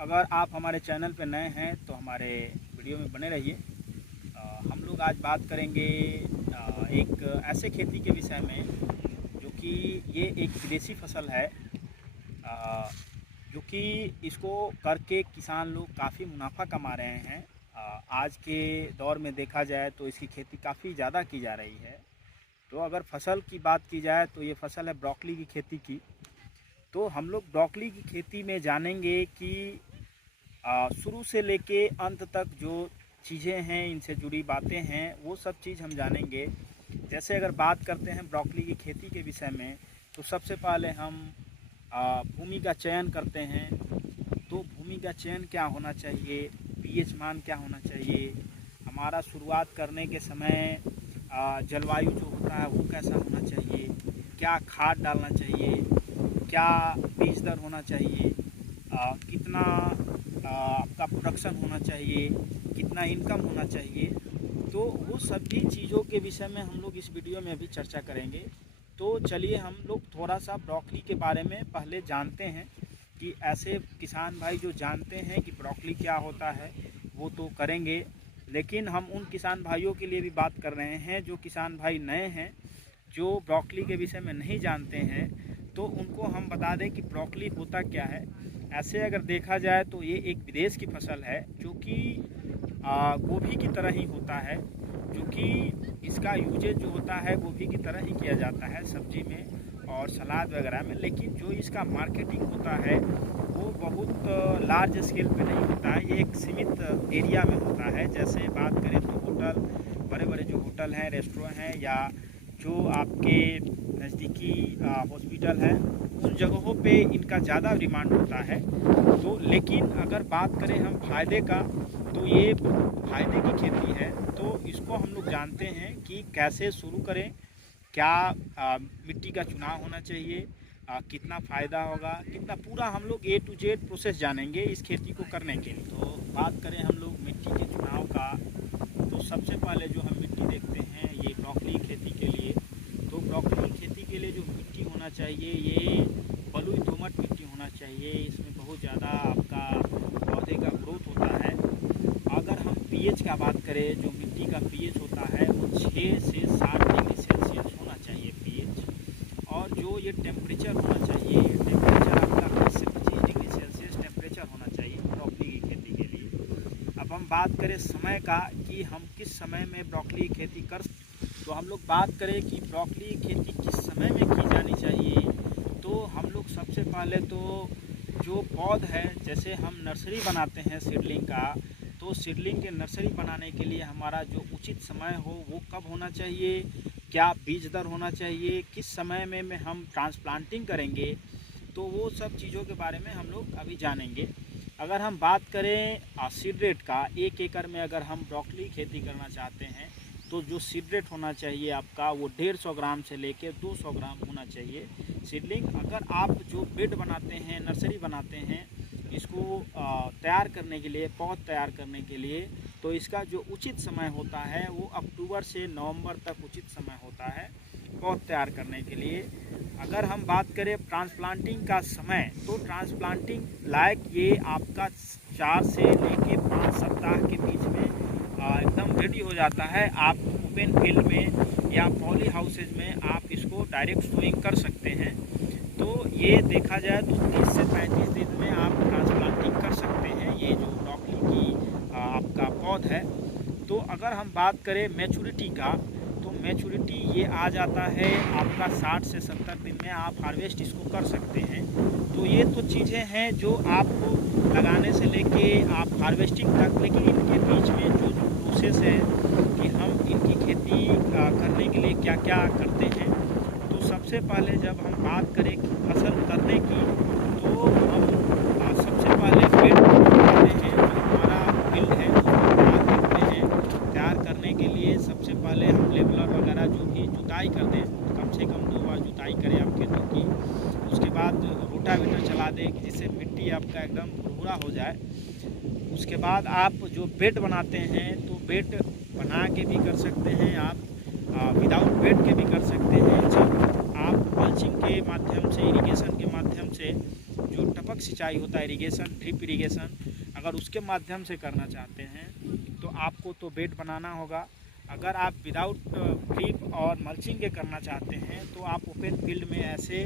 अगर आप हमारे चैनल पर नए हैं तो हमारे वीडियो में बने रहिए। हम लोग आज बात करेंगे एक ऐसे खेती के विषय में जो कि ये एक विदेशी फसल है, जो कि इसको करके किसान लोग काफ़ी मुनाफा कमा रहे हैं। आज के दौर में देखा जाए तो इसकी खेती काफ़ी ज़्यादा की जा रही है। तो अगर फसल की बात की जाए तो ये फसल है ब्रोकली की खेती की। तो हम लोग ब्रोकली की खेती में जानेंगे कि शुरू से लेके अंत तक जो चीज़ें हैं, इनसे जुड़ी बातें हैं, वो सब चीज़ हम जानेंगे। जैसे अगर बात करते हैं ब्रोकली की खेती के विषय में, तो सबसे पहले हम भूमि का चयन करते हैं। तो भूमि का चयन क्या होना चाहिए, पीएच मान क्या होना चाहिए, हमारा शुरुआत करने के समय जलवायु जो होता है वो कैसा होना चाहिए, क्या खाद डालना चाहिए, क्या बीज दर होना चाहिए, कितना आपका प्रोडक्शन होना चाहिए, कितना इनकम होना चाहिए। तो वो सभी चीज़ों के विषय में हम लोग इस वीडियो में अभी चर्चा करेंगे। तो चलिए हम लोग थोड़ा सा ब्रोकली के बारे में पहले जानते हैं कि ऐसे किसान भाई जो जानते हैं कि ब्रोकली क्या होता है वो तो करेंगे, लेकिन हम उन किसान भाइयों के लिए भी बात कर रहे हैं जो किसान भाई नए हैं, जो ब्रोकली के विषय में नहीं जानते हैं। तो उनको हम बता दें कि ब्रोकली होता क्या है। ऐसे अगर देखा जाए तो ये एक विदेश की फसल है जो कि गोभी की तरह ही होता है, जो कि इसका यूजेज जो होता है गोभी की तरह ही किया जाता है सब्जी में और सलाद वगैरह में। लेकिन जो इसका मार्केटिंग होता है वो बहुत लार्ज स्केल पे नहीं होता है, ये एक सीमित एरिया में होता है। जैसे बात करें तो होटल, बड़े बड़े जो होटल हैं, रेस्टोरेंट हैं, या जो आपके नज़दीकी हॉस्पिटल है, उन जगहों पे इनका ज़्यादा डिमांड होता है। तो लेकिन अगर बात करें हम फ़ायदे का, तो ये फ़ायदे की खेती है। तो इसको हम लोग जानते हैं कि कैसे शुरू करें, क्या मिट्टी का चुनाव होना चाहिए, कितना फ़ायदा होगा, कितना, पूरा हम लोग A to Z प्रोसेस जानेंगे इस खेती को करने के लिए। तो बात करें हम लोग मिट्टी के चुनाव का, तो सबसे पहले जो हम मिट्टी देखते हैं ये ब्रोकली खेती के लिए, तो ब्रोकली खेती के लिए जो मिट्टी होना चाहिए ये बलुई दोमट मिट्टी होना चाहिए। इसमें बहुत ज़्यादा आपका पौधे का ग्रोथ होता है। अगर हम पीएच का बात करें, जो मिट्टी का पीएच होता है वो 6 से 7 डिग्री सेल्सियस होना चाहिए पीएच। और जो ये टेम्परेचर होना चाहिए, टेम्परेचर आपका 20 से 25 डिग्री सेल्सियस टेम्परेचर होना चाहिए ब्रोकली की खेती के लिए। अब हम बात करें समय का कि हम किस समय में ब्रोकली की खेती कर, तो हम लोग बात करें कि ब्रोकली की खेती किस समय में की जानी चाहिए। तो हम लोग सबसे पहले तो जो पौध है, जैसे हम नर्सरी बनाते हैं सीडलिंग का, तो सीडलिंग के नर्सरी बनाने के लिए हमारा जो उचित समय हो वो कब होना चाहिए, क्या बीज दर होना चाहिए, किस समय में हम ट्रांसप्लांटिंग करेंगे, तो वो सब चीज़ों के बारे में हम लोग अभी जानेंगे। अगर हम बात करें सीड रेट का, 1 एकड़ में अगर हम ब्रोकली खेती करना चाहते हैं तो जो सीड रेट होना चाहिए आपका वो 150 ग्राम से लेकर 200 ग्राम होना चाहिए सीडलिंग। अगर आप जो बेड बनाते हैं, नर्सरी बनाते हैं, इसको तैयार करने के लिए, पौध तैयार करने के लिए, तो इसका जो उचित समय होता है वो अक्टूबर से नवंबर तक उचित समय होता है पौध तैयार करने के लिए। अगर हम बात करें ट्रांसप्लांटिंग का समय, तो ट्रांसप्लांटिंग लायक ये आपका 4 से लेके 5 सप्ताह के बीच में एकदम रेडी हो जाता है। आप ओपन फील्ड में या पॉली हाउसेज में आप इसको डायरेक्ट सोइंग कर सकते हैं। तो ये देखा जाए तो 30 से 35 दिन में आप ट्रांसप्लांटिंग कर सकते हैं ये जो ब्रोकली की आपका पौध है। तो अगर हम बात करें मैच्योरिटी का, तो मैच्योरिटी ये आ जाता है आपका 60 से 70 दिन में आप हार्वेस्ट इसको कर सकते हैं। तो ये तो चीज़ें हैं जो आपको लगाने से लेके आप हार्वेस्टिंग तक, लेकिन इनके बीच में जो प्रोसेस है कि हम इनकी खेती करने के लिए क्या क्या करते हैं। तो सबसे पहले जब हम बात करें फसल उतरने की, तो हम सबसे पहले पेड़ करते हैं, जो हमारा फील्ड है उसको तैयार करते हैं। तैयार करने के लिए सबसे पहले हम लेवलर वगैरह जो भी जुताई कर दें, कम से कम 2 बार जुताई करें आप खेतों की। उसके बाद रोटावेटर चला दें जिससे मिट्टी आपका एकदम भुरभुरा हो जाए। उसके बाद आप जो बेड बनाते हैं, तो बेड बना के भी कर सकते हैं आप, विदाउट बेड के भी कर सकते हैं। जब आप मल्चिंग के माध्यम से, इरिगेशन के माध्यम से जो टपक टपक सिंचाई होता है, इरिगेशन, ड्रिप इरिगेशन, अगर उसके माध्यम से करना चाहते हैं तो आपको तो बेड बनाना होगा। अगर आप विदाउट ड्रिप और मल्चिंग के करना चाहते हैं तो आप ओपन फील्ड में ऐसे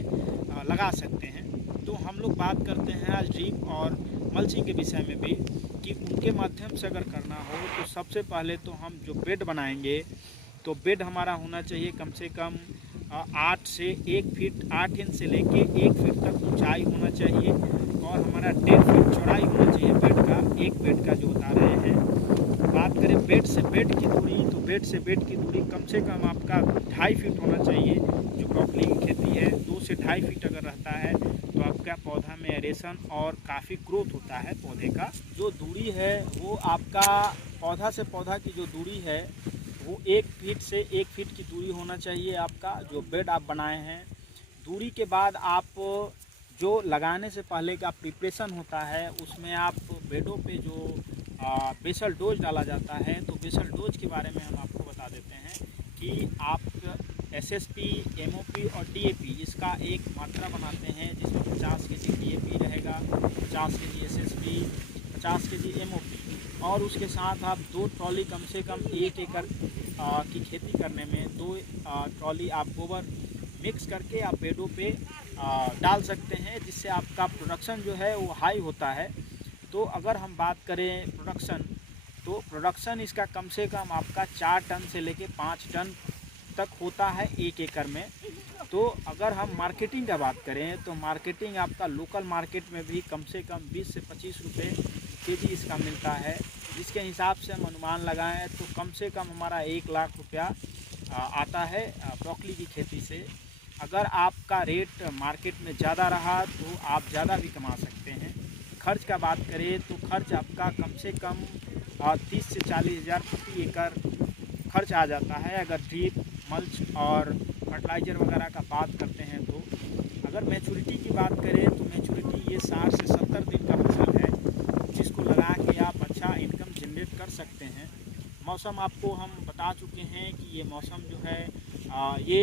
लगा सकते हैं। तो हम लोग बात करते हैं आज ड्रिप और मल्चिंग के विषय में भी कि उनके माध्यम से अगर करना हो तो सबसे पहले तो हम जो बेड बनाएंगे तो बेड हमारा होना चाहिए कम से कम 8 से 1 फीट 8 इंच से लेके 1 फीट तक ऊंचाई होना चाहिए और हमारा 1.5 फीट चौड़ाई होना चाहिए बेड का, एक बेड का जो बता रहे हैं। बात करें बेड से बेड की दूरी, तो बेड से बेड की दूरी कम से कम आपका 2.5 फीट होना चाहिए। जो ब्रोकली की खेती है 2 से 2.5 फीट अगर रहता है तो आपका पौधा में एरेशन और काफ़ी ग्रोथ होता है पौधे का। जो दूरी है वो आपका पौधा से पौधा की जो दूरी है वो 1 फीट से 1 फीट की दूरी होना चाहिए आपका जो बेड आप बनाए हैं। दूरी के बाद आप जो लगाने से पहले का प्रिपरेशन होता है उसमें आप बेडों पे जो बेसल डोज डाला जाता है, तो बेसल डोज के बारे में हम आपको बता देते हैं कि आप एसएसपी, एमओपी और डीएपी इसका एक मात्रा बनाते हैं जिसमें 50 केजी डीएपी रहेगा, 50 केजी एसएसपी, 50 केजी एमओपी और उसके साथ आप 2 ट्रॉली कम से कम 1 एकड़ की खेती करने में 2 ट्रॉली आप गोबर मिक्स करके आप बेडों पे डाल सकते हैं, जिससे आपका प्रोडक्शन जो है वो हाई होता है। तो अगर हम बात करें प्रोडक्शन, तो प्रोडक्शन इसका कम से कम आपका 4 टन से लेके 5 टन तक होता है 1 एकड़ में। तो अगर हम मार्केटिंग का बात करें तो मार्केटिंग आपका लोकल मार्केट में भी कम से कम 20 से 25 रुपये केजी इसका मिलता है। जिसके हिसाब से हम अनुमान लगाएं तो कम से कम हमारा 1 लाख रुपया आता है ब्रोकली की खेती से। अगर आपका रेट मार्केट में ज़्यादा रहा तो आप ज़्यादा भी कमा सकते हैं। खर्च का बात करें तो खर्च आपका कम से कम 30 से 40 हज़ार प्रति एकड़ खर्च आ जाता है अगर ड्रिप, मल्च और फर्टिलाइज़र वगैरह का बात करते हैं तो। अगर मैच्योरिटी की बात करें तो मैच्योरिटी ये 60 से 70 दिन का फसल है जिसको लगा के आप अच्छा इनकम जनरेट कर सकते हैं। मौसम आपको हम बता चुके हैं कि ये मौसम जो है ये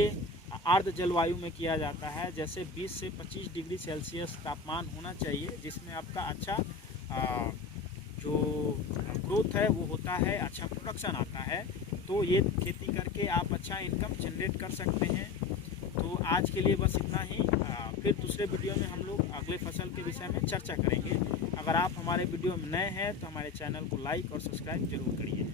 आर्द्र जलवायु में किया जाता है, जैसे 20 से 25 डिग्री सेल्सियस तापमान होना चाहिए जिसमें आपका अच्छा जो ग्रोथ है वो होता है, अच्छा प्रोडक्शन आता है। तो ये खेती करके आप अच्छा इनकम जनरेट कर सकते हैं। तो आज के लिए बस इतना ही। फिर दूसरे वीडियो में हम लोग अगले फसल के विषय में चर्चा करेंगे। अगर आप हमारे वीडियो में नए हैं तो हमारे चैनल को लाइक और सब्सक्राइब जरूर करिए।